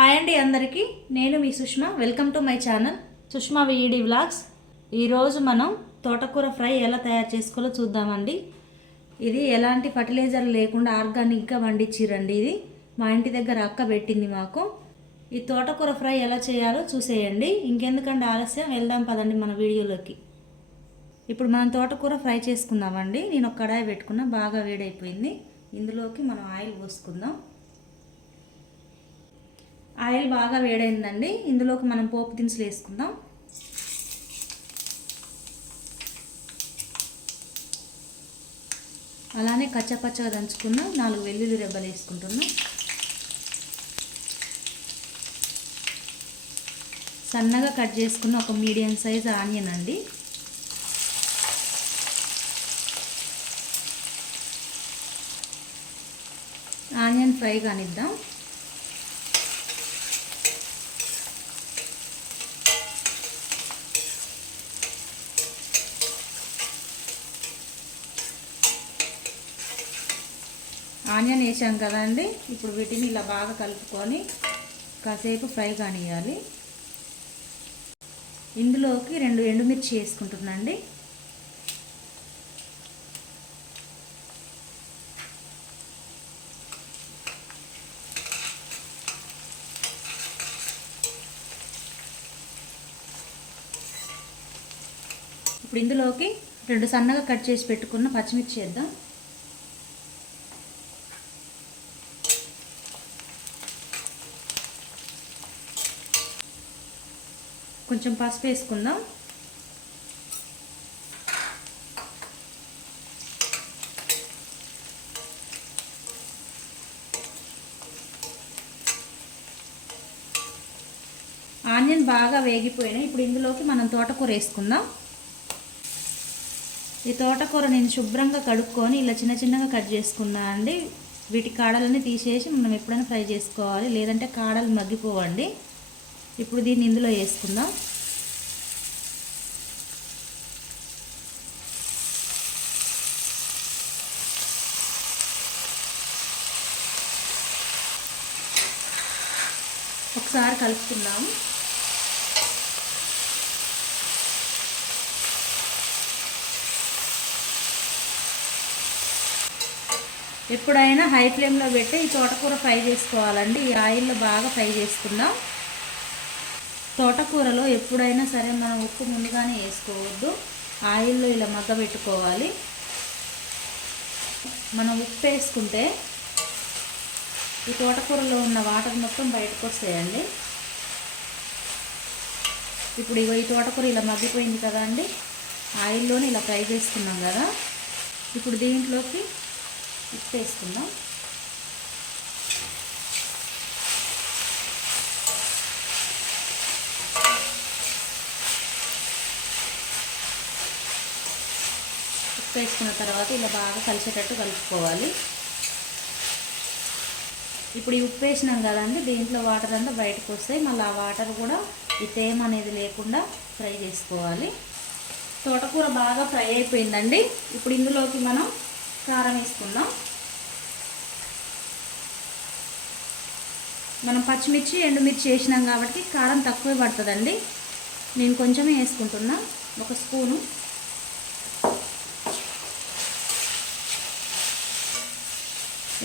Hi అండి అందరికీ, నేను మీ Sushma. Welcome to my channel Sushma VED vlogs. ఈరోజు మనం తోటకూర ఫ్రై ఎలా తయారు చేసుకోవాలో చూద్దామండి. ఇది ఎలాంటి ఫర్టిలైజర్ లేకుండా ఆర్గానిక్గా పండించిరండి. ఇది మా ఇంటి దగ్గర అక్క పెట్టింది మాకు. ఈ తోటకూర ఫ్రై ఎలా చేయాలో చూసేయండి. ఇంకెందుకంటే ఆలస్యం, వెళ్దాం పదండి మన వీడియోలోకి. ఇప్పుడు మనం తోటకూర ఫ్రై చేసుకుందామండి. నేను ఒక కడాయి పెట్టుకున్నా, బాగా వేడైపోయింది. ఇందులోకి మనం ఆయిల్ పోసుకుందాం. ఆయిల్ బాగా వేడైందండి. ఇందులోకి మనం పోపు దినుసులు వేసుకుందాం. అలానే కచ్చపచ్చగా దంచుకున్న 4 వెల్లుల్లి రెబ్బలు వేసుకుంటున్నాం. సన్నగా కట్ చేసుకున్న ఒక మీడియం సైజ్ ఆనియన్ అండి. ఆనియన్ ఫ్రై కానిద్దాం. ఆనియన్ వేసాం కదండి. ఇప్పుడు వీటిని ఇలా బాగా కలుపుకొని కాసేపు ఫ్రై కానివ్వాలి. ఇందులోకి 2 ఎండుమిర్చి వేసుకుంటున్నాండి. ఇప్పుడు ఇందులోకి 2 సన్నగా కట్ చేసి పెట్టుకున్న పచ్చిమిర్చి వేద్దాం. కొంచెం పసుపు వేసుకుందాం. ఆనియన్ బాగా వేగిపోయినాయి. ఇప్పుడు ఇందులోకి మనం తోటకూర వేసుకుందాం. ఈ తోటకూర నేను శుభ్రంగా కడుక్కొని ఇలా చిన్న చిన్నగా కట్ చేసుకున్నా అండి. వీటి కాడలన్నీ తీసేసి మనం ఎప్పుడైనా ఫ్రై చేసుకోవాలి, లేదంటే కాడలు మగ్గిపోవండి. ఇప్పుడు దీన్ని ఇందులో వేసుకుందాం. ఒకసారి కలుపుకుందాం. ఎప్పుడైనా హై ఫ్లేమ్లో పెట్టి ఈ తోటకూర ఫ్రై చేసుకోవాలండి. ఈ ఆయిల్లో బాగా ఫ్రై చేసుకుందాం. తోటకూరలో ఎప్పుడైనా సరే మనం ఉప్పు ముందుగానే వేసుకోవద్దు, ఆయిల్లో ఇలా మగ్గ పెట్టుకోవాలి. మనం ఉప్పు వేసుకుంటే ఈ తోటకూరలో ఉన్న వాటర్ మొత్తం బయటకు వస్తాయండి. ఇప్పుడు ఈ తోటకూర ఇలా మగ్గిపోయింది కదా అండి. ఆయిల్లోనే ఇలా ఫ్రై చేసుకున్నాం కదా. ఇప్పుడు దీంట్లోకి ఉప్పు వేసుకుందాం. ఉప్పు వేసుకున్న తర్వాత ఇలా బాగా కలిసేటట్టు కలుపుకోవాలి. ఇప్పుడు ఈ ఉప్పు వేసినాం కదండి, దీంట్లో వాటర్ అంతా బయటకు వస్తాయి. మళ్ళీ ఆ వాటర్ కూడా ఈ తేమ అనేది లేకుండా ఫ్రై చేసుకోవాలి. తోటకూర బాగా ఫ్రై అయిపోయిందండి. ఇప్పుడు ఇందులోకి మనం కారం వేసుకుందాం. మనం పచ్చిమిర్చి ఎండుమిర్చి వేసినాం కాబట్టి కారం తక్కువే పడుతుందండి. నేను కొంచెమే వేసుకుంటున్నా, 1 స్పూను.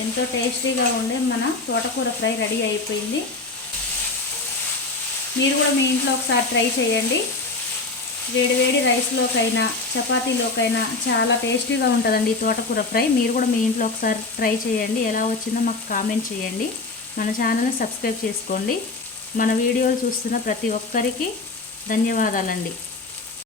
ఎంతో టేస్టీగా ఉండే మన తోటకూర ఫ్రై రెడీ అయిపోయింది. మీరు కూడా మీ ఇంట్లో ఒకసారి ట్రై చేయండి. వేడి రైస్లోకైనా చపాతీలోకైనా చాలా టేస్టీగా ఉంటుందండి ఈ తోటకూర ఫ్రై. మీరు కూడా మీ ఇంట్లో ఒకసారి ట్రై చేయండి. ఎలా వచ్చిందో మాకు కామెంట్ చేయండి. మన ఛానల్ని సబ్స్క్రైబ్ చేసుకోండి. మన వీడియోలు చూస్తున్న ప్రతి ఒక్కరికి ధన్యవాదాలండి.